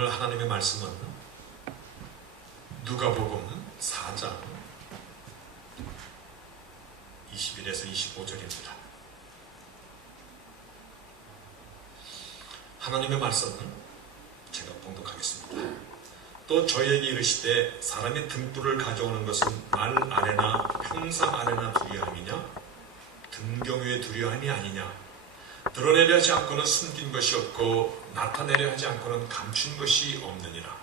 오늘 하나님의 말씀은 누가복음 4장 21에서 25절입니다. 하나님의 말씀은 제가 봉독하겠습니다. 또 저희에게 이르시되 사람이 등불을 가져오는 것은 말 아래나 평상 아래나 두려움이냐 등경유에 두려움이 아니냐 드러내려 하지 않고는 숨긴 것이 없고 나타내려 하지 않고는 감춘 것이 없느니라.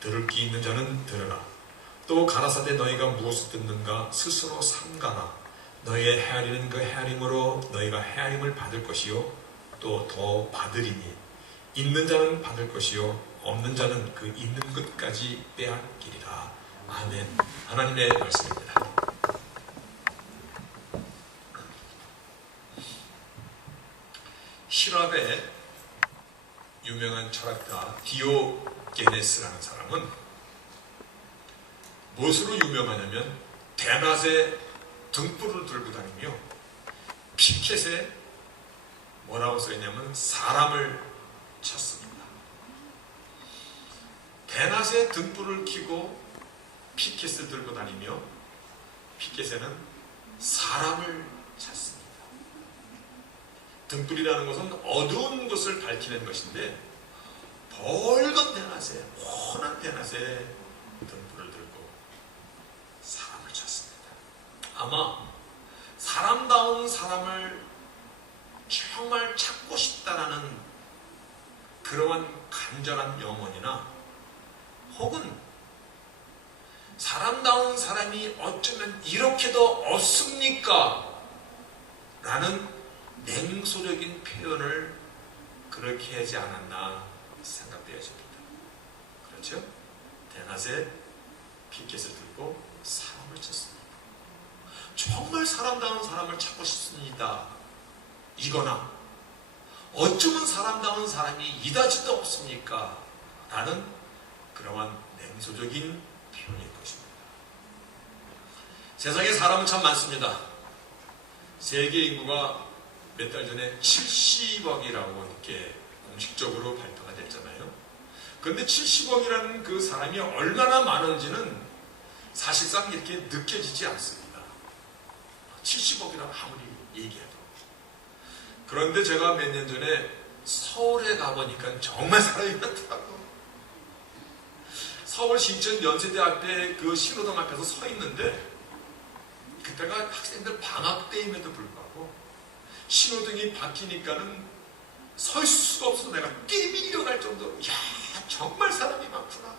들을 귀 있는 자는 들으라. 또 가라사대 너희가 무엇을 듣는가 스스로 삼가라. 너희의 헤아리는 그 헤아림으로 너희가 헤아림을 받을 것이요 또 더 받으리니 있는 자는 받을 것이요 없는 자는 그 있는 것까지 빼앗기리라. 아멘. 하나님의 말씀입니다.希腊의 유명한 철학가 디오게네스라는 사람은 무엇으로 유명하냐면 대낮에 등불을 들고 다니며 피켓에 뭐라고 써있냐면 사람을 찾습니다. 대낮에 등불을 켜고 피켓을 들고 다니며 피켓에는 사람을 찾습니다. 등불이라는 것은 어두운 것을 밝히는 것인데 밝은 대낮에 환한 대낮에 등불을 들고 사람을 찾습니다. 아마 사람다운 사람을 정말 찾고 싶다라는 그러한 간절한 영혼이나 혹은 사람다운 사람이 어쩌면 이렇게도 없습니까? 라는 냉소적인 표현을 그렇게 하지 않았나 생각되어집니다. 그렇죠? 대낮에 피켓을 들고 사람을 찾습니다. 정말 사람다운 사람을 찾고 싶습니다. 이거나 어쩌면 사람다운 사람이 이다지도 없습니까? 라는 그러한 냉소적인 표현일 것입니다. 세상에 사람은 참 많습니다. 세계 인구가 몇 달 전에 70억이라고 이렇게 공식적으로 발표가 됐잖아요. 그런데 70억이라는 그 사람이 얼마나 많은지는 사실상 이렇게 느껴지지 않습니다. 70억이라고 아무리 얘기해도. 그런데 제가 몇 년 전에 서울에 가보니까 정말 사람이 많더라고요. 서울 신천 연세대학교 그 신호등 앞에서 서 있는데 그때가 학생들 방학 때임에도 불구하고 신호등이 바뀌니까는 서 있을 수가 없어서 내가 뛰밀려갈 정도로 야 정말 사람이 많구나.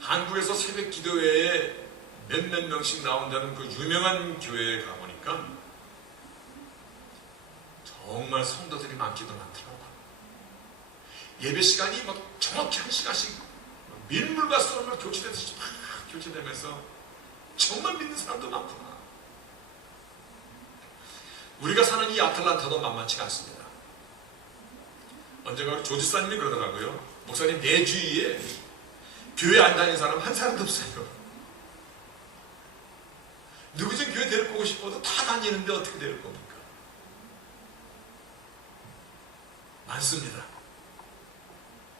한국에서 새벽 기도회에 몇몇 명씩 나온다는 그 유명한 교회에 가보니까 정말 성도들이 많기도 많더라고요. 예배 시간이 막 정확히 1시간씩 밀물과 썰물 교체되듯이 막 교체되면서 정말 믿는 사람도 많구나. 우리가 사는 이 아틀란타도 만만치가 않습니다. 언젠가 조지사님이 그러더라고요. 목사님 내 주위에 교회 안 다니는 사람 한 사람도 없어요. 누구 좀 교회 데리고 오고 싶어도 다 다니는데 어떻게 데리고 옵니까? 많습니다.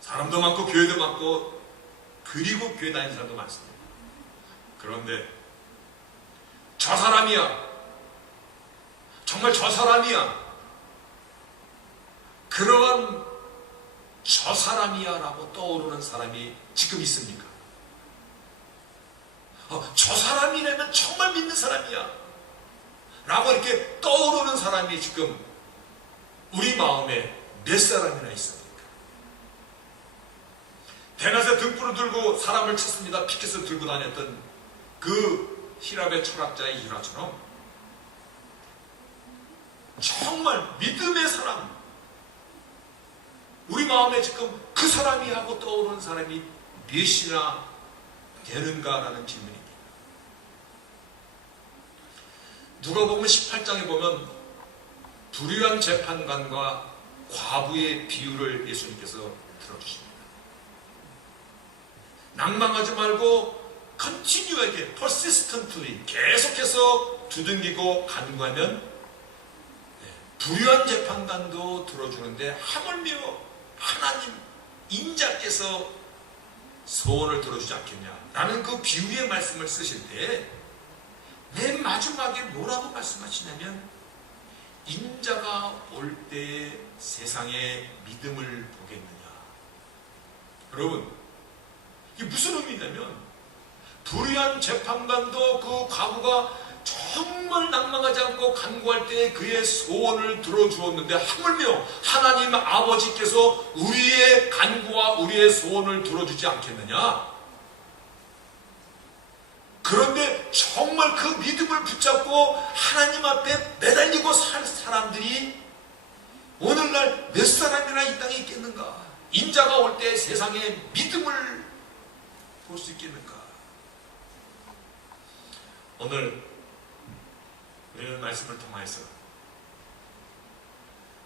사람도 많고 교회도 많고 그리고 교회 다니는 사람도 많습니다. 그런데 저 사람이야. 정말 저 사람이야. 그러한 저 사람이야 라고 떠오르는 사람이 지금 있습니까? 저 사람이라면 정말 믿는 사람이야 라고 이렇게 떠오르는 사람이 지금 우리 마음에 몇 사람이나 있습니까? 대낮에 등불을 들고 사람을 찾습니다. 피켓을 들고 다녔던 그希腊의 철학자의 일화처럼 정말 믿음의 사람, 우리 마음에 지금 그 사람이 하고 떠오르는 사람이 몇이나 되는가라는 질문입니다. 누가복음 18장에 보면 불의한 재판관과 과부의 비유를 예수님께서 들어주십니다. 낭망하지 말고 continue하게 persistently 계속해서 두들기고 간구하면 불의한 재판관도 들어주는데 하물며 하나님 인자께서 소원을 들어주지 않겠냐라는 그 비유의 말씀을 쓰실 때 맨 마지막에 뭐라고 말씀하시냐면 인자가 올 때에 세상의 믿음을 보겠느냐. 여러분, 이게 무슨 의미냐면 불의한 재판관도 그 과부가 정말 낭망하지 않고 간구할 때 그의 소원을 들어주었는데 하물며 하나님 아버지께서 우리의 간구와 우리의 소원을 들어주지 않겠느냐. 그런데 정말 그 믿음을 붙잡고 하나님 앞에 매달리고 살 사람들이 오늘날 몇 사람이나 이 땅에 있겠는가. 인자가 올 때 세상에 믿음을 볼 수 있겠는가. 오늘 우리는 말씀을 통해서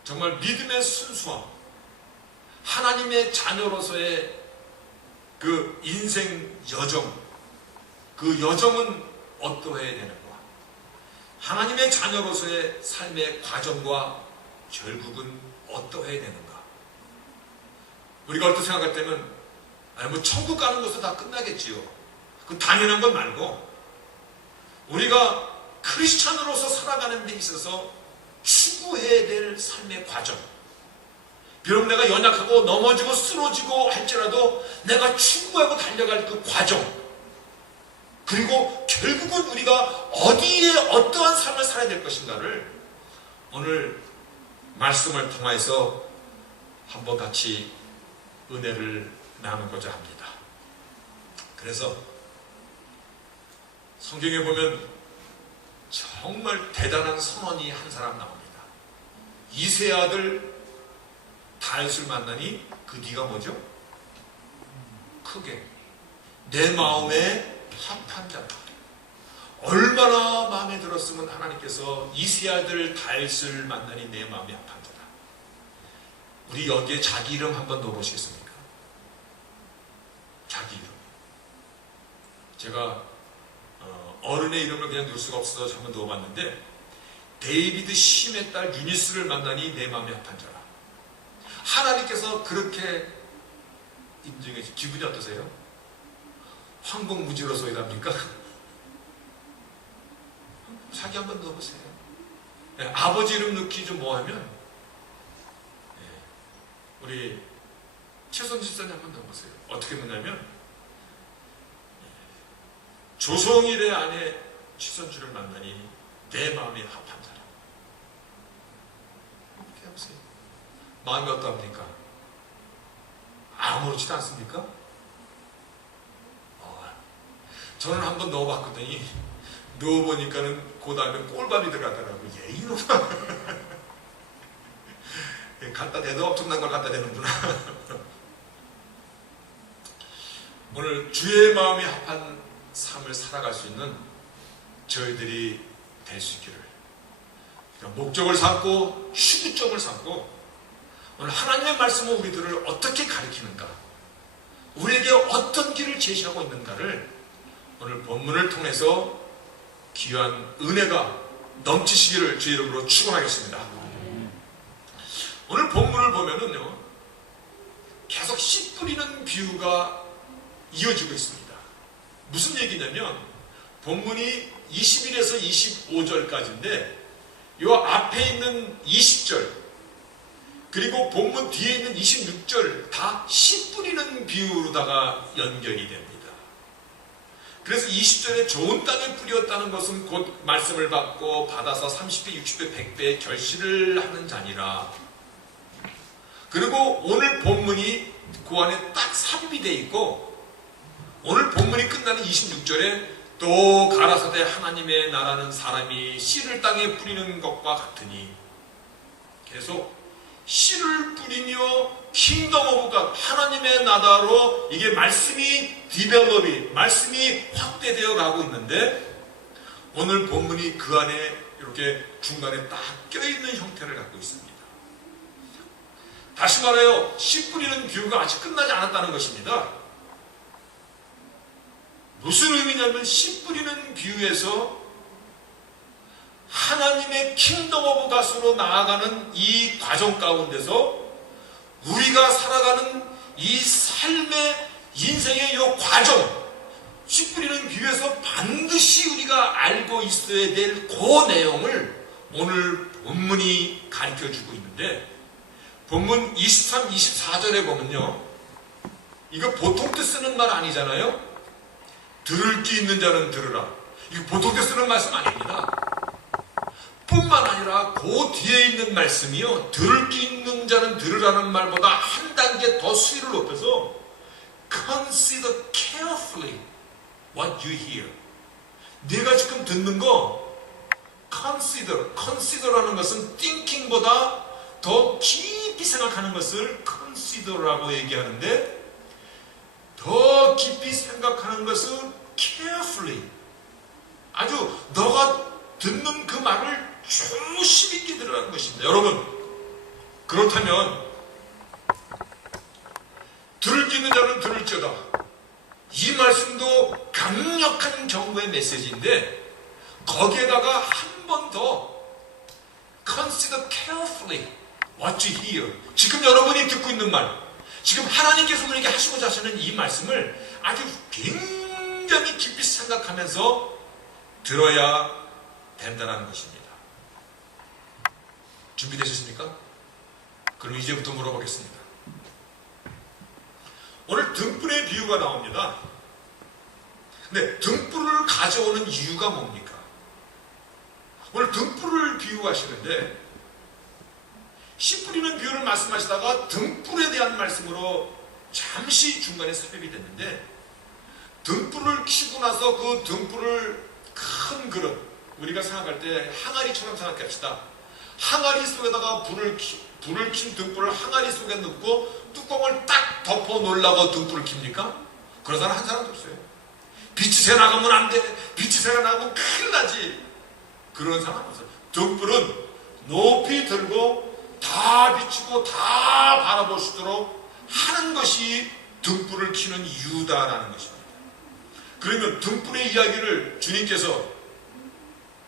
정말 믿음의 순수함, 하나님의 자녀로서의 그 인생 여정, 그 여정은 어떠해야 되는가? 하나님의 자녀로서의 삶의 과정과 결국은 어떠해야 되는가? 우리가 어떻게 생각할 때는 뭐 천국 가는 것도 다 끝나겠지요. 그 당연한 건 말고 우리가 크리스찬으로서 살아가는 데 있어서 추구해야 될 삶의 과정, 비록 내가 연약하고 넘어지고 쓰러지고 할지라도 내가 추구하고 달려갈 그 과정, 그리고 결국은 우리가 어디에 어떠한 삶을 살아야 될 것인가를 오늘 말씀을 통해서 한번 같이 은혜를 나누고자 합니다. 그래서 성경에 보면 정말 대단한 선원이 한 사람 나옵니다. 이세 아들 다윗을 만나니 그 네가 뭐죠? 크게 내 마음에 합한 자다. 얼마나 마음에 들었으면 하나님께서 이세 아들 다윗을 만나니 내 마음에 합한 자다. 우리 여기에 자기 이름 한번 넣어보시겠습니까? 자기 이름. 제가 어른의 이름을 그냥 넣을 수가 없어서 한번 넣어봤는데 데이비드 심의 딸 유니스를 만나니 내 마음에 합한 자라. 하나님께서 그렇게 인정해 주시. 기분이 어떠세요? 황공무지로소이랍니까? 자기 한번 넣어보세요. 네, 아버지 이름 넣기 좀 뭐하면 네, 우리 최선 집사님 한번 넣어보세요. 어떻게 넣냐면 조성일의 아내 최선주를 만나니 내 마음에 합한 자라. 이렇게 해보세요. 마음이 어떠합니까? 아무렇지도 않습니까? 저는 한번 넣어봤거든니 넣어보니까는 그 다음에 꼴밥이 들어가더라고요. 예, 이놈아. 갖다 대도 엄청난 걸 갖다 대는구나. 오늘 주의 마음에 합한 삶을 살아갈 수 있는 저희들이 될 수 있기를, 목적을 삼고 추구점을 삼고 오늘 하나님의 말씀은 우리들을 어떻게 가르치는가, 우리에게 어떤 길을 제시하고 있는가를 오늘 본문을 통해서 귀한 은혜가 넘치시기를 주의 이름으로 축원하겠습니다. 오늘 본문을 보면은요, 계속 씨 뿌리는 비유가 이어지고 있습니다. 무슨 얘기냐면 본문이 21에서 25절까지인데 이 앞에 있는 20절 그리고 본문 뒤에 있는 26절 다 씨 뿌리는 비유로다가 연결이 됩니다. 그래서 20절에 좋은 땅에 뿌렸다는 것은 곧 말씀을 받고 받아서 30배, 60배, 100배의 결실을 하는 자니라. 그리고 오늘 본문이 그 안에 딱 삽입이 되어 있고 오늘 본문이 끝나는 26절에 또 가라사대 하나님의 나라는 사람이 씨를 땅에 뿌리는 것과 같으니, 계속 씨를 뿌리며 킹덤 오브 갓, 하나님의 나라로 이게 말씀이 디벨롭이, 말씀이 확대되어 가고 있는데 오늘 본문이 그 안에 이렇게 중간에 딱 껴있는 형태를 갖고 있습니다. 다시 말하여 씨 뿌리는 비유가 아직 끝나지 않았다는 것입니다. 무슨 의미냐면 씨 뿌리는 비유에서 하나님의 킹덤 오브 갓으로 나아가는 이 과정 가운데서 우리가 살아가는 이 삶의 인생의 이 과정, 씨 뿌리는 비유에서 반드시 우리가 알고 있어야 될 그 내용을 오늘 본문이 가르쳐주고 있는데, 본문 23, 24절에 보면요, 이거 보통 때 쓰는 말 아니잖아요. 들을 귀 있는 자는 들으라. 이거 보통 때 쓰는 말씀 아닙니다. 뿐만 아니라 그 뒤에 있는 말씀이요, 들을 귀 있는 자는 들으라는 말보다 한 단계 더 수위를 높여서 Consider carefully what you hear. 내가 지금 듣는 거 consider라는 것은 thinking보다 더 깊이 생각하는 것을 consider라고 얘기하는데, 더 깊이 생각하는 것은 carefully, 아주 너가 듣는 그 말을 조심 있게 들으라는 것입니다. 여러분, 그렇다면 들을 수 있는 자는 들을지어다, 이 말씀도 강력한 경고의 메시지인데, 거기에다가 한 번 더 Consider carefully what you hear. 지금 여러분이 듣고 있는 말, 지금 하나님께서 우리에게 하시고자 하시는 이 말씀을 아주 굉장히 깊이 생각하면서 들어야 된다는 것입니다. 준비되셨습니까? 그럼 이제부터 물어보겠습니다. 오늘 등불의 비유가 나옵니다. 근데 등불을 가져오는 이유가 뭡니까? 오늘 등불을 비유하시는데, 씨 뿌리는 비유를 말씀하시다가 등불에 대한 말씀으로 잠시 중간에 삽입이 됐는데, 등불을 켜고 나서 그 등불을 큰 그릇, 우리가 생각할 때 항아리처럼 생각해 합시다. 항아리 속에다가 불을 킨 등불을 항아리 속에 넣고 뚜껑을 딱 덮어 놓으려고 등불을 킵니까? 그런 사람 한 사람도 없어요. 빛이 새 나가면 안 돼. 빛이 새 나가면 큰일 나지. 그런 사람 없어요. 등불은 높이 들고 다 비추고 다 바라볼 수 있도록 하는 것이 등불을 켜는 이유다라는 것입니다. 그러면 등불의 이야기를 주님께서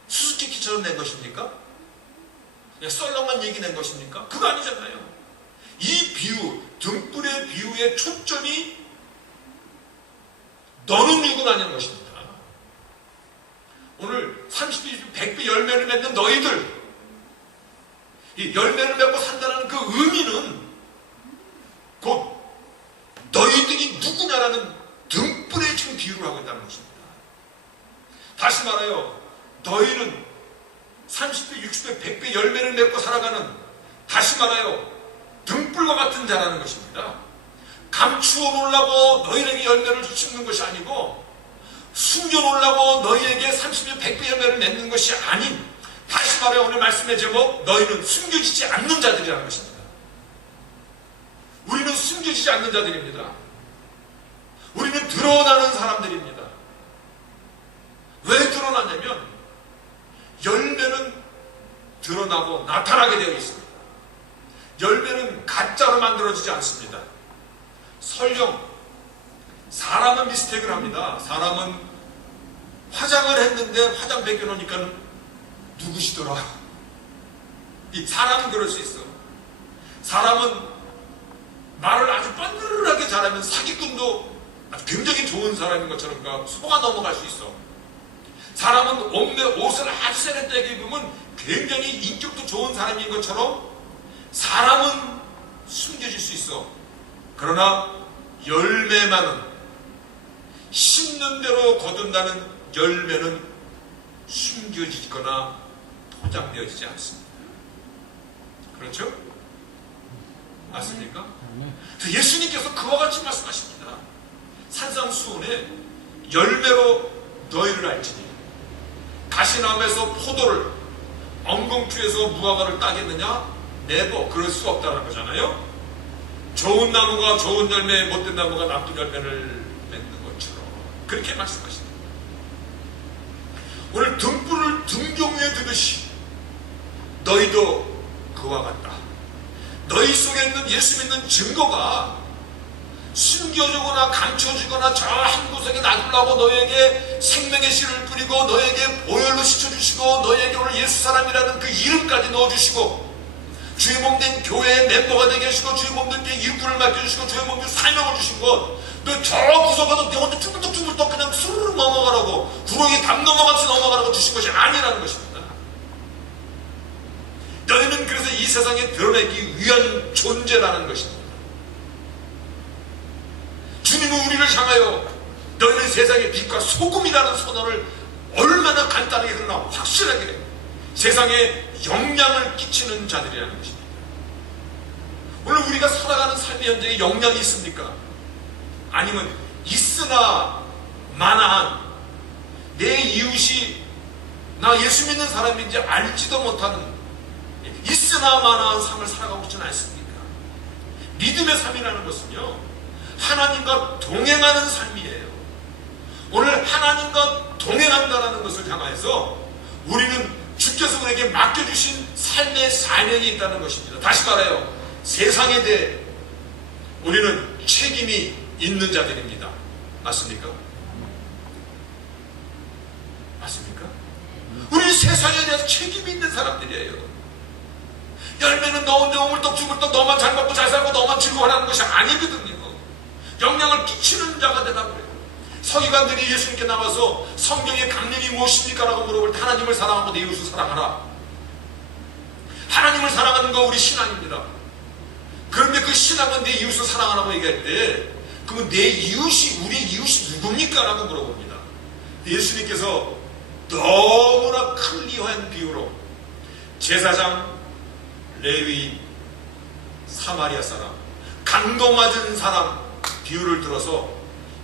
수수께끼처럼 낸 것입니까? 그냥 썰렁한 얘기 낸 것입니까? 그거 아니잖아요. 이 비유, 등불의 비유의 초점이 너는 누구냐는 것입니다. 오늘 30배, 100배 열매를 맺는 너희들, 이 열매를 맺고 산다는 그 의미는 곧 너희들이 누구냐라는 등불에 지금 비유를 하고 있다는 것입니다. 다시 말하여 너희는 30배, 60배, 100배 열매를 맺고 살아가는, 다시 말하여 등불과 같은 자라는 것입니다. 감추어 놓으려고 너희에게 열매를 심는 것이 아니고, 숨겨 놓으려고 너희에게 30배, 100배 열매를 맺는 것이 아닌, 다시 말하여 오늘 말씀의 제목, 너희는 숨겨지지 않는 자들이라는 것입니다. 우리는 숨겨지지 않는 자들입니다. 우리는 드러나는 사람들입니다. 왜 드러나냐면 열매는 드러나고 나타나게 되어 있습니다. 열매는 가짜로 만들어지지 않습니다. 설령 사람은 미스테이크를 합니다. 사람은 화장을 했는데 화장 벗겨놓으니까 누구시더라. 이 사람은 그럴 수 있어. 사람은 말을 아주 뻔뻔하게 잘하면 사기꾼도 아주 굉장히 좋은 사람인 것처럼 속아 넘어갈 수 있어. 사람은 옷을 아주 세련되게 입으면 굉장히 인격도 좋은 사람인 것처럼 사람은 숨겨질 수 있어. 그러나 열매만은, 심는 대로 거둔다는 열매는 숨겨지거나 포장되어지지 않습니다. 그렇죠? 맞습니까? 예수님께서 그와 같이 말씀하십니다. 산상수훈에 열매로 너희를 알지니 가시나무에서 포도를, 엉겅퀴에서 무화과를 따겠느냐? 네버, 그럴 수가 없다는 거잖아요. 좋은 나무가 좋은 열매, 못된 나무가 나쁜 열매를 맺는 것처럼 그렇게 말씀하십니다. 오늘 등불을 등경 위에 두듯이 너희도 그와 같다. 너희 속에 있는 예수 믿는 증거가 숨겨지거나 감춰지거나 저 한 구석에 놔두려고 너에게 생명의 씨를 뿌리고 너에게 보혈로 씻어주시고 너에게 오늘 예수 사람이라는 그 이름까지 넣어주시고 주의 몸된 교회의 멤버가 되게 하시고 주의 몸된께 일꾼을 맡겨주시고 주의 몸된 사명을 주신 것, 너 저 구석에서 내 혼자 쭈물떡쭈물떡 그냥 수르르 넘어가라고, 구렁이 담 넘어가듯이 넘어가라고 주신 것이 아니라는 것입니다. 너희는 그래서 이 세상에 드러내기 위한 존재라는 것입니다. 주님은 우리를 향하여 너희는 세상의 빛과 소금이라는 선언을 얼마나 간단하게 그러나 확실하게 세상에 영향을 끼치는 자들이라는 것입니다. 오늘 우리가 살아가는 삶의 현장에 영향이 있습니까? 아니면 있으나 마나한 내 이웃이 나 예수 믿는 사람인지 알지도 못하는 있으나 마나한 삶을 살아가고 있지는 않습니까? 믿음의 삶이라는 것은요, 하나님과 동행하는 삶이에요. 오늘 하나님과 동행한다는 것을 향해서 우리는 주께서 우리에게 맡겨주신 삶의 사명이 있다는 것입니다. 다시 말해요, 세상에 대해 우리는 책임이 있는 자들입니다. 맞습니까? 맞습니까? 우리는 세상에 대해서 책임이 있는 사람들이에요. 열매는 너 혼자 우물떡주물떡 너만 잘 먹고 잘 살고 너만 즐거워하는 것이 아니거든요. 영향을 끼치는 자가 되라고 그래요. 서기관들이 예수님께 나와서 성경의 강령이 무엇입니까? 라고 물어볼 때 하나님을 사랑하고 내 이웃을 사랑하라. 하나님을 사랑하는 거 우리 신앙입니다. 그런데 그 신앙은 내 이웃을 사랑하라고 얘기할 때, 그러면 내 이웃이, 우리 이웃이 누굽니까? 라고 물어봅니다. 예수님께서 너무나 클리어한 비유로 제사장, 레위, 사마리아 사람, 강도 맞은 사람 비유를 들어서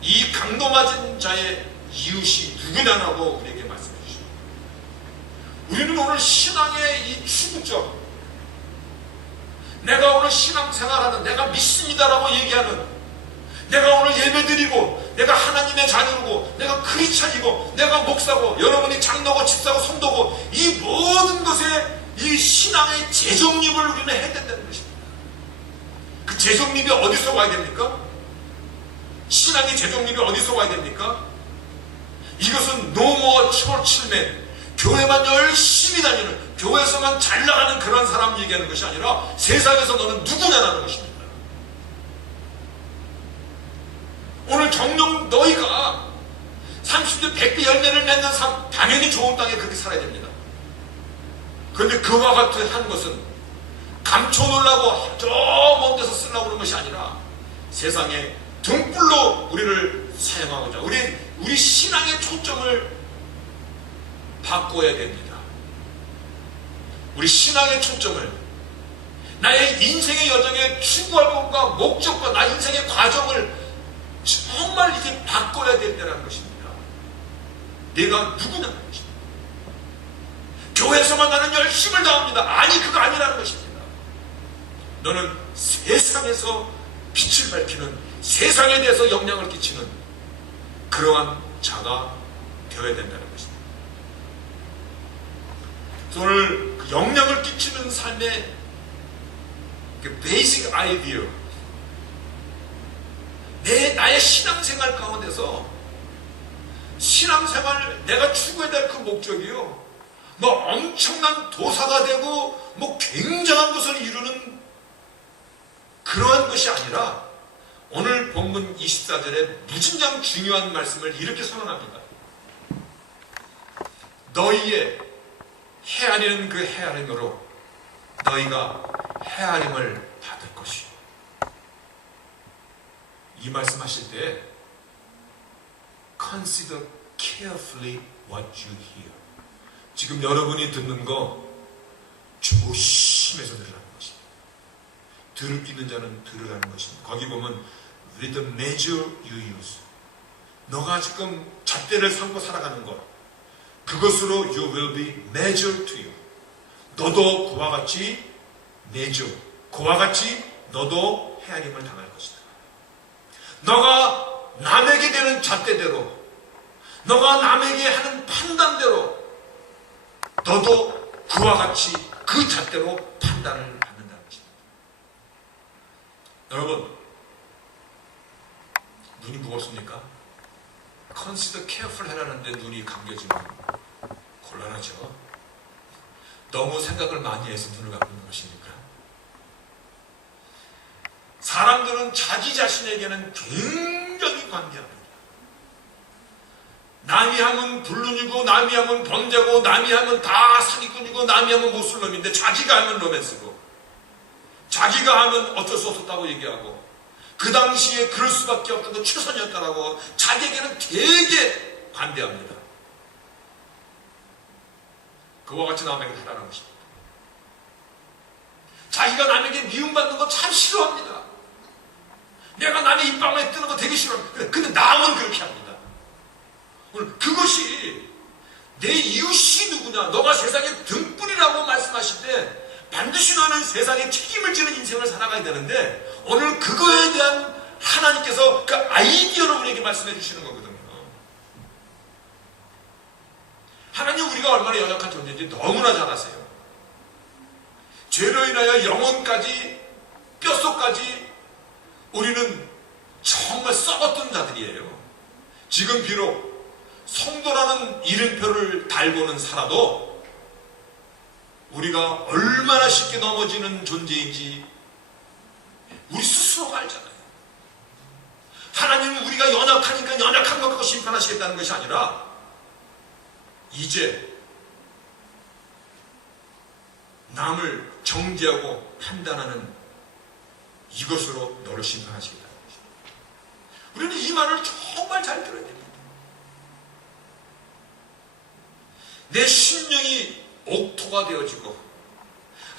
이 강도 맞은 자의 이웃이 누구냐라고 우리에게 말씀해 주십니다. 우리는 오늘 신앙의 이 추구점, 내가 오늘 신앙생활하는, 내가 믿습니다라고 얘기하는, 내가 오늘 예배드리고, 내가 하나님의 자녀고, 내가 크리스찬이고, 내가 목사고, 여러분이 장로고 집사고 성도고, 이 모든 것에 이 신앙의 재정립을 우리는 해야 된다는 것입니다. 그 재정립이 어디서 와야 됩니까? 신앙의 재정립이 어디서 와야 됩니까? 이것은 노모 철칠맨, 교회만 열심히 다니는, 교회에서만 잘 나가는 그런 사람 얘기하는 것이 아니라 세상에서 너는 누구냐라는 것입니다. 오늘 정녕 너희가 30년 100배 열매를 맺는 삶, 당연히 좋은 땅에 그렇게 살아야 됩니다. 그런데 그와 같은 한 것은 감춰놓으려고 저 먼 데서 쓰려고 그런 것이 아니라 세상에 등불로 우리를 사용하고자 우리 신앙의 초점을 바꿔야 됩니다. 우리 신앙의 초점을 나의 인생의 여정에 추구할 것과 목적과 나 인생의 과정을 정말 이제 바꿔야 된다는 것입니다. 내가 누구냐는 것입니다. 교회에서만 나는 열심을 다합니다. 아니, 그거 아니라는 것입니다. 너는 세상에서 빛을 밝히는, 세상에 대해서 영향을 끼치는 그러한 자가 되어야 된다는 것입니다. 오늘 그 영향을 끼치는 삶의 그 베이직 아이디어, 나의 신앙생활 가운데서 신앙생활 내가 추구해야 될 그 목적이요, 뭐 엄청난 도사가 되고 뭐 굉장한 것을 이루는 그러한 것이 아니라 오늘 본문 24절에 무진장 중요한 말씀을 이렇게 선언합니다. 너희의 헤아리는 그 헤아림으로 너희가 헤아림을 받을 것이요. 이 말씀하실 때 Consider carefully what you hear. 지금 여러분이 듣는 거 조심해서 들으라는 것입니다. 들을 있는 자는 들으라는 것입니다. 거기 보면 with the measure you use, 너가 지금 잣대를 삼고 살아가는 것, 그것으로 you will be measured to you. 너도 그와 같이 measure, 그와 같이 너도 헤아림을 당할 것이다. 너가 남에게 되는 잣대대로, 너가 남에게 하는 판단대로 너도 그와 같이 그 잣대로 판단을 받는다는 것입니다. 여러분, 눈이 무겁습니까? Consider careful 해라는데 눈이 감겨지면 곤란하죠. 너무 생각을 많이 해서 눈을 감는 것입니까? 사람들은 자기 자신에게는 굉장히 관대합니다. 남이 하면 불륜이고, 남이 하면 범죄고, 남이 하면 다 사기꾼이고, 남이 하면 모슬놈인데 자기가 하면 로맨스고, 자기가 하면 어쩔 수 없었다고 얘기하고, 그 당시에 그럴 수밖에 없던 거 최선이었다라고 자기에게는 되게 관대합니다. 그와 같이 남에게 달아난 것입니다. 자기가 남에게 미움받는 거 참 싫어합니다. 내가 남의 입방울에 뜨는 거 되게 싫어합니다. 근데 남은 그렇게 합니다. 오늘 그것이 내 이웃이 누구냐, 너가 세상의 등불이라고 말씀하실 때 반드시 너는 세상에 책임을 지는 인생을 살아가야 되는데, 오늘 그거에 대한 하나님께서 그 아이디어를 우리에게 말씀해 주시는 거거든요. 하나님 우리가 얼마나 연약한 존재인지 너무나 잘 아세요. 죄로 인하여 영혼까지, 뼛속까지 우리는 정말 썩었던 자들이에요. 지금 비록 성도라는 이름표를 달고는 살아도 우리가 얼마나 쉽게 넘어지는 존재인지 우리 스스로가 알잖아요. 하나님은 우리가 연약하니까 연약한 것 갖고 심판하시겠다는 것이 아니라, 이제 남을 정죄하고 판단하는 이것으로 너를 심판하시겠다는 것입니다. 우리는 이 말을 정말 잘 들어야 됩니다. 내 심령이 옥토가 되어지고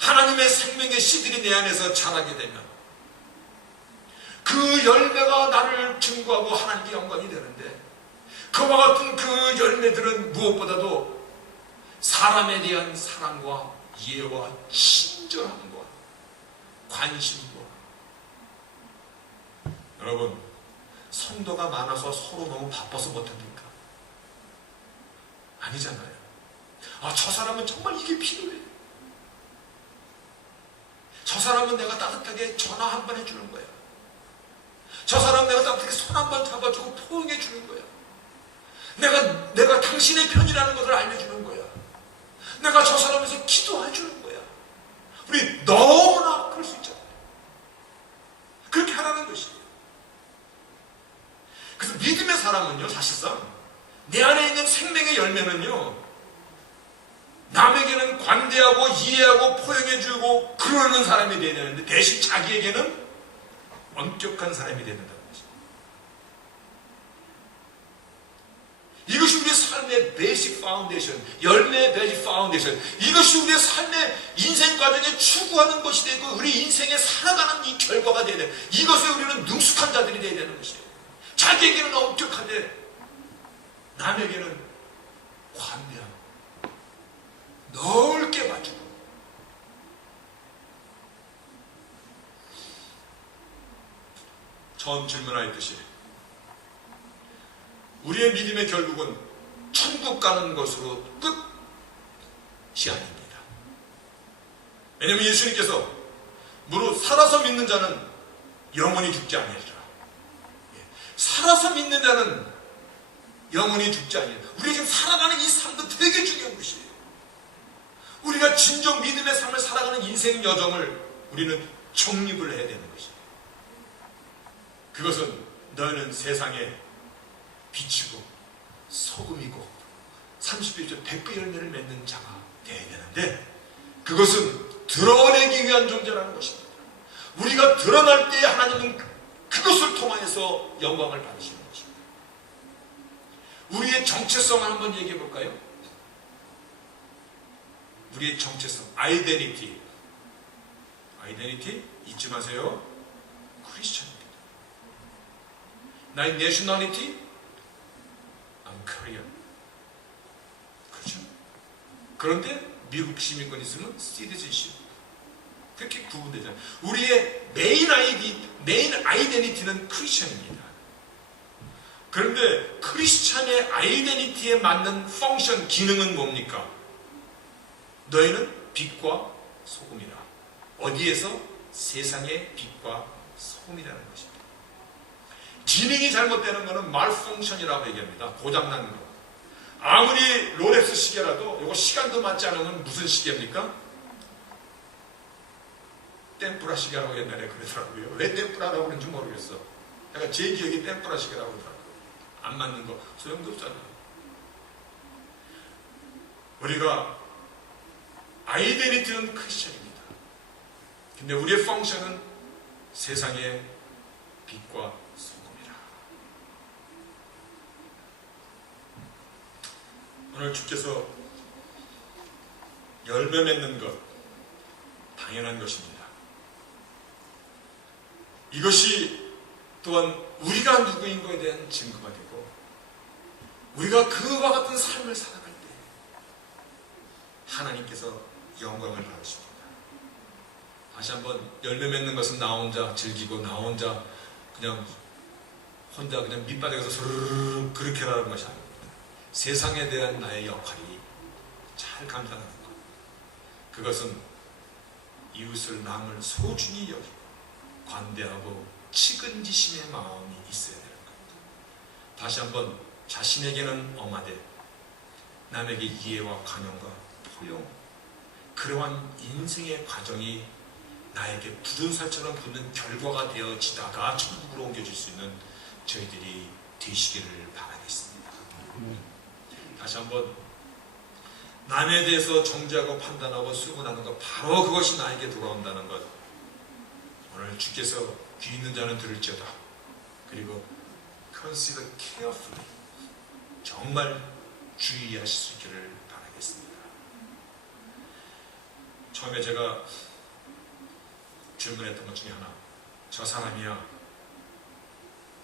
하나님의 생명의 씨들이 내 안에서 자라게 되면 그 열매가 나를 증거하고 하나님께 영광이 되는데, 그와 같은 그 열매들은 무엇보다도 사람에 대한 사랑과 이해와 친절함과 관심과, 여러분, 성도가 많아서 서로 너무 바빠서 못합니까? 아니잖아요. 저 사람은 정말 이게 필요해. 저 사람은 내가 따뜻하게 전화 한 번 해주는 거야. 저 사람 내가 따뜻하게 손 한 번 잡아주고 포옹해 주는 거야. 내가 당신의 편이라는 것을 알려주는 거야. 내가 저 사람에서 기도해 주는 거야. 우리 너무나 그럴 수 있잖아요. 그렇게 하라는 것이에요. 그래서 믿음의 사람은요, 사실상 내 안에 있는 생명의 열매는요, 남에게는 관대하고 이해하고 포용해주고 그러는 사람이 되어야 되는데, 대신 자기에게는 엄격한 사람이 되야 된다는 것입니다. 이것이 우리의 삶의 베이직 파운데이션, 열매의 베이직 파운데이션, 이것이 우리의 삶의 인생 과정에 추구하는 것이 되고 우리 인생에 살아가는 이 결과가 되어야 돼. 이것에 우리는 능숙한 자들이 되어야 되는 것이에요. 자기에게는 엄격한데 남에게는 관대하고 넓게 봐주고. 처음 질문하였듯이 우리의 믿음의 결국은 천국 가는 것으로 끝이 아닙니다. 왜냐하면 예수님께서 무릇 살아서 믿는 자는 영원히 죽지 아니하리라. 살아서 믿는 자는 영원히 죽지 아니하리라. 우리가 지금 살아가는 이 삶도 되게 중요한 것이에요. 우리가 진정 믿음의 삶을 살아가는 인생 여정을 우리는 정립을 해야 되는 것이에요. 그것은 너희는 세상에 빛이고 소금이고 30배, 100배 열매를 맺는 자가 되어야 되는데, 그것은 드러내기 위한 존재라는 것입니다. 우리가 드러날 때 하나님은 그것을 통하여서 영광을 받으시는 것입니다. 우리의 정체성을 한번 얘기해 볼까요? 우리의 정체성, 아이덴티티 잊지 마세요. 크리스천입니다. 나의 내셔널리티, I'm Korean. 그렇죠? 그런데 미국 시민권 있으면 citizenship. 그렇게 구분되잖아요. 우리의 메인 아이덴티티는 크리스천입니다. 그런데 크리스천의 아이덴티티에 맞는 펑션, 기능은 뭡니까? 너희는 빛과 소금이라. 어디에서? 세상의 빛과 소금이라는 것입니다. 기능이 잘못되는 것은 malfunction이라고 얘기합니다. 고장난 거. 아무리 롤렉스 시계라도 이거 시간도 맞지 않으면 무슨 시계입니까? 땜뿌라 시계라고 옛날에 그러더라고요. 왜 땜뿌라라고 그런지 모르겠어. 그러니까 제 기억이 땜뿌라 시계라고 그러더라고요. 안 맞는 거 소용도 없잖아요. 우리가 아이덴티티는 크리스천입니다. 근데 우리의 펑션은 세상의 빛과 소금이라. 오늘 주께서 열매 맺는 것 당연한 것입니다. 이것이 또한 우리가 누구인 것에 대한 증거가 되고 우리가 그와 같은 삶을 살아갈 때 하나님께서 영광을 받으십니다. 다시 한번 열매 맺는 것은 나 혼자 즐기고 나 혼자 그냥 밑바닥에서 스르르 그렇게 하는 것이 아닙니다. 세상에 대한 나의 역할이 잘 감당하는 것. 그것은 이웃을 남을 소중히 여기고 관대하고 측은지심의 마음이 있어야 되는 겁니다. 다시 한번 자신에게는 엄하되 남에게 이해와 관용과 포용, 그러한 인생의 과정이 나에게 굳은 살처럼 붙는 결과가 되어지다가 천국으로 옮겨질 수 있는 저희들이 되시기를 바라겠습니다. 다시 한번 남에 대해서 정죄하고 판단하고 수군하는 것, 바로 그것이 나에게 돌아온다는 것, 오늘 주께서 귀 있는 자는 들을지어다. 그리고 consider carefully, 정말 주의하실 수 있기를 바라겠습니다. 처음에 제가 질문했던 것 중에 하나, 저 사람이야,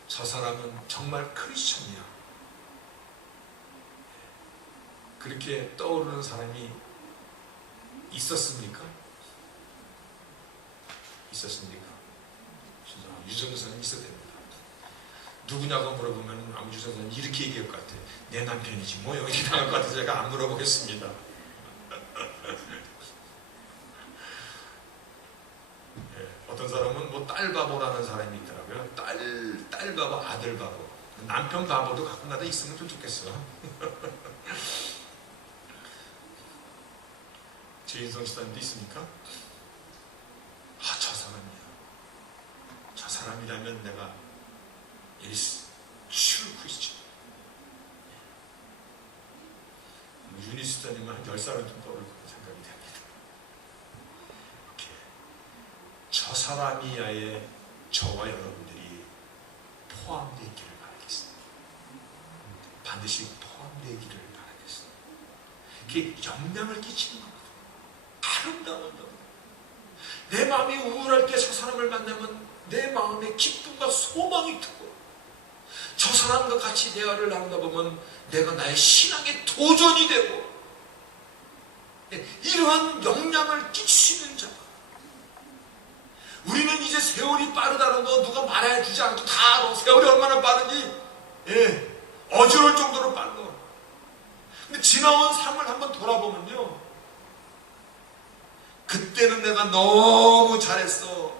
저 사람은 정말 크리스천이야, 그렇게 떠오르는 사람이 있었습니까? 있었습니까? 유정도 사람이 있어야 됩니다. 누구냐고 물어보면 아무 유정도 사람이 이렇게 얘기할 것 같아요. 내 남편이지 뭐, 이렇게 나갈 것 같아서 제가 안 물어보겠습니다. 어떤 사람은 뭐 딸 바보라는 사람이 있더라고요. 딸 바보, 아들 바보. 남편 바보도 가끔가다 있으면 좀 좋겠어. 최인성 시사님도 있습니까? 저 사람이야. 저 사람이라면 내가 is true Christian. 윤희 시사님은 한 10살은 좀 떠오를 거라고 생각이 됩니다. 저 사람이야에 저와 여러분들이 포함되기를 바라겠습니다. 반드시 포함되기를 바라겠습니다. 그게 영향을 끼치는 겁니다. 아름다운 것. 내 마음이 우울할 때 저 사람을 만나면 내 마음에 기쁨과 소망이 크고, 저 사람과 같이 대화를 나누다 보면 내가 나의 신앙의 도전이 되고, 이러한 영향을 끼칠 수 있는 자. 우리는 이제 세월이 빠르다는 거 누가 말해주지 않고 다 알아. 세월이 얼마나 빠른지 어지러울 정도로 빨라. 근데 지나온 삶을 한번 돌아보면요, 그때는 내가 너무 잘했어,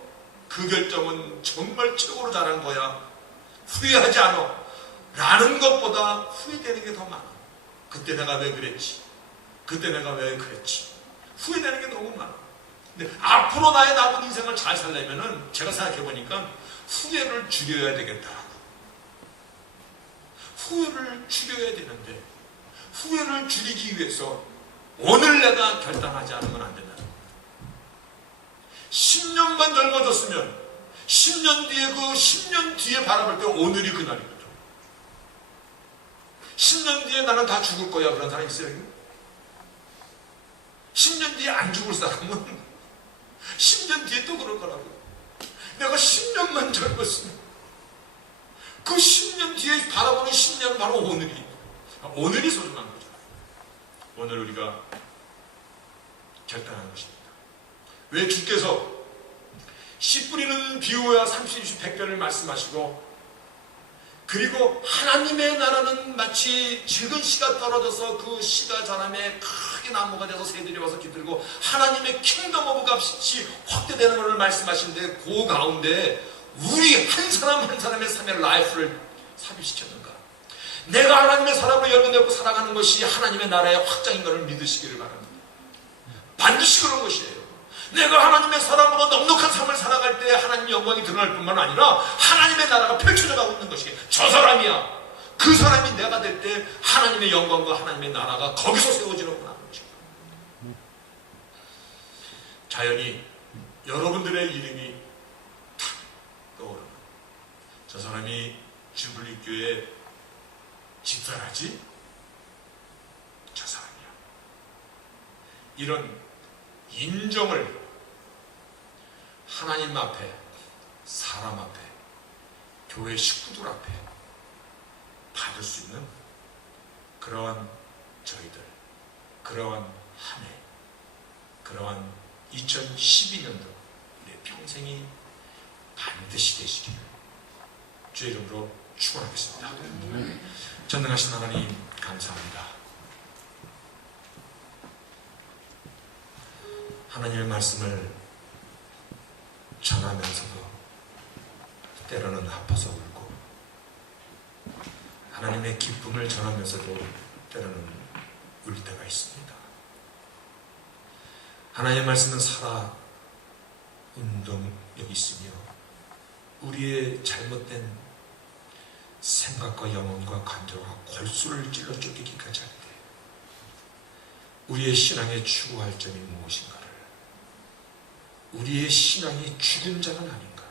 그 결정은 정말 최고로 잘한 거야, 후회하지 않아 라는 것보다 후회되는 게 더 많아. 그때 내가 왜 그랬지, 그때 내가 왜 그랬지, 후회되는 게 너무 많아. 근데 앞으로 나의 남은 인생을 잘 살려면은 제가 생각해보니까 후회를 줄여야 되겠다라고. 후회를 줄여야 되는데, 후회를 줄이기 위해서 오늘 내가 결단하지 않으면 안 된다는 거예요. 10년만 젊어졌으면 10년 뒤에, 그 10년 뒤에 바라볼 때 오늘이 그날이거든. 10년 뒤에 나는 다 죽을 거야, 그런 사람 있어요? 10년 뒤에 안 죽을 사람은 10년 뒤에 또 그럴 거라고. 내가 10년만 젊었으면 그 10년 뒤에 바라보는 10년은 바로 오늘이 소중한 거죠. 오늘 우리가 결단하는 것입니다. 왜 주께서 씨 뿌리는 비유와 30, 60, 100배를 말씀하시고, 그리고 하나님의 나라는 마치 적은 씨가 떨어져서 그 씨가 자라매 크게 나무가 돼서 새들이 와서 깃들고 하나님의 킹덤 오브 값이 확대되는 것을 말씀하시는데, 그 가운데 우리 한 사람 한 사람의 삶의 라이프를 삽입시켰는가? 내가 하나님의 사람으로 열매내고 살아가는 것이 하나님의 나라의 확장인 것을 믿으시기를 바랍니다. 반드시 그런 것이에요. 내가 하나님의 사람으로 넉넉한 삶을 살아갈 때 하나님의 영광이 드러날 뿐만 아니라 하나님의 나라가 펼쳐져 가고 있는 것이 저 사람이야. 그 사람이 내가 될 때 하나님의 영광과 하나님의 나라가 거기서 세워지는구나 하는 것입니다. 자연히 여러분들의 이름이 탁 떠오르는, 저 사람이 주블리교회 집사라지? 저 사람이야. 이런 인정을 하나님 앞에, 사람 앞에, 교회 식구들 앞에 받을 수 있는 그러한 저희들, 그러한 한 해, 그러한 2012년도 내 평생이 반드시 되시기를 주의 이름으로 축원하겠습니다. 전능하신 하나님 감사합니다. 하나님의 말씀을 전하면서도 때로는 아파서 울고, 하나님의 기쁨을 전하면서도 때로는 울 때가 있습니다. 하나님의 말씀은 살아 운동력이 있으며 우리의 잘못된 생각과 영혼과 감정과 골수를 찔러 쫓기기까지 할 때 우리의 신앙에 추구할 점이 무엇인가를, 우리의 신앙이 죽은 자는 아닌가,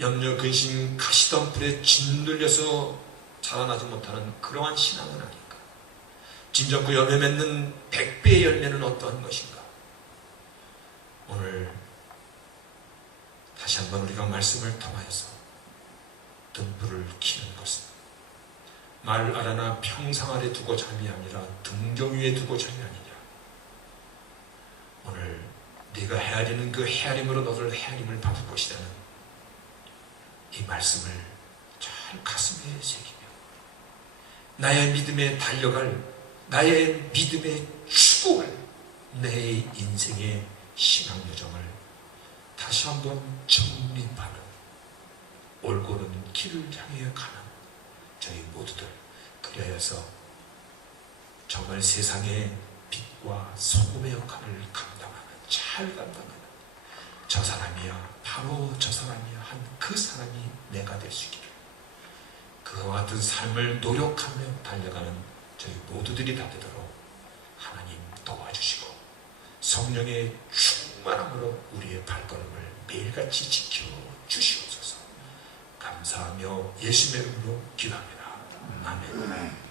염려, 근심, 가시덤불에 짓눌려서 자라나지 못하는 그러한 신앙은 아닌가, 진정구 열매 맺는 100배의 열매는 어떠한 것인가. 오늘 다시 한번 우리가 말씀을 통하여서 등불을 켜는 것은 말 아래나 평상 아래 두고 잠이 아니라 등경 위에 두고 잠이 아니냐. 오늘 네가 헤아리는 그 헤아림으로 너를 헤아림을 받을 것이라는 이 말씀을 잘 가슴에 새기며 나의 믿음에 달려갈, 나의 믿음에 추구할 내 인생의 신앙 여정을 다시 한번 정립하는, 올고른 길을 향해 가는 저희 모두들, 그리하여서 정말 세상의 빛과 소금의 역할을 감당하는, 잘 감당하는 저 사람이야, 바로 저 사람이야 한 그 사람이 내가 될 수 있기를, 그와 같은 삶을 노력하며 달려가는 저희 모두들이 다 되도록 하나님 도와주시고 성령의 충만함으로 우리의 발걸음을 매일같이 지켜주시옵소서. 감사하며 예수님의 이름으로 기도합니다. 아멘.